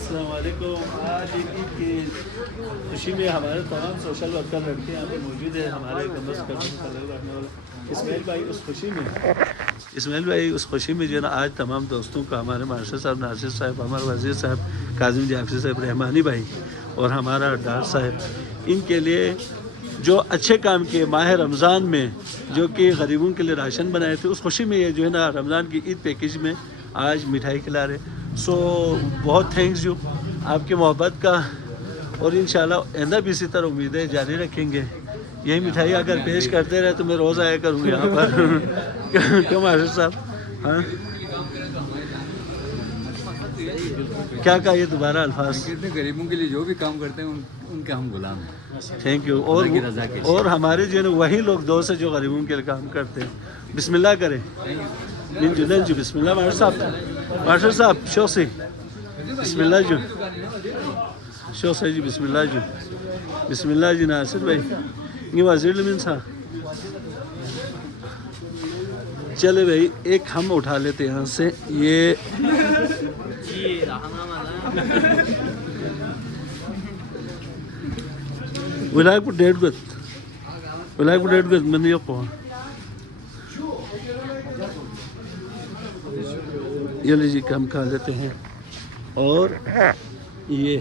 अस्सलाम वालेकुम। आज ईद की खुशी में हमारे तमाम सोशल वर्कर लड़के यहाँ पे मौजूद है। हमारे कमर्स करने वाला इस्माइल भाई उस खुशी में जो है ना आज तमाम दोस्तों को हमारे मास्टर साहब, नासिर साहब, अमर वजीर साहब, काजिम जाफरी साहब, रहमानी भाई और हमारा डार साहब, इनके लिए जो अच्छे काम किए माह रमज़ान में, जो कि गरीबों के लिए राशन बनाए थे, उस खुशी में ये जो है ना रमज़ान की ईद पैकेज में आज मिठाई खिला रहे। सो बहुत थैंक्स यू आपकी मोहब्बत का, और इंशाल्लाह आइंदा भी इसी तरह उम्मीदें जारी रखेंगे। यही मिठाई अगर पेश करते रहे तो मैं रोज़ आया करूँ यहाँ पर। क्यों मास्टर साहब? हाँ, क्या कहिए दोबारा अल्फाज? गरीबों के लिए जो भी काम करते हैं उनके हम गुलाम हैं। Thank you. और हमारे जो है ना वही लोग दोस्त हैं जो गरीबों के लिए काम करते हैं। बिस्मिल्लाह करें। जी बिस्मिल्लाह मास्टर साहब शो से बिस्मिल्लाह जी, शो से जी बिस्मिल्लाह जी नासिर भाई, ये वज़ीर अमीन साहब। चले भाई एक हम उठा लेते हैं यहाँ से ये विलायकपुर डेढ़ गज मैंने ये लीजिए हम खा लेते हैं। और ये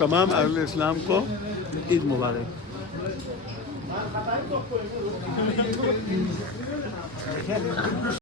तमाम अहले इस्लाम को ईद मुबारक।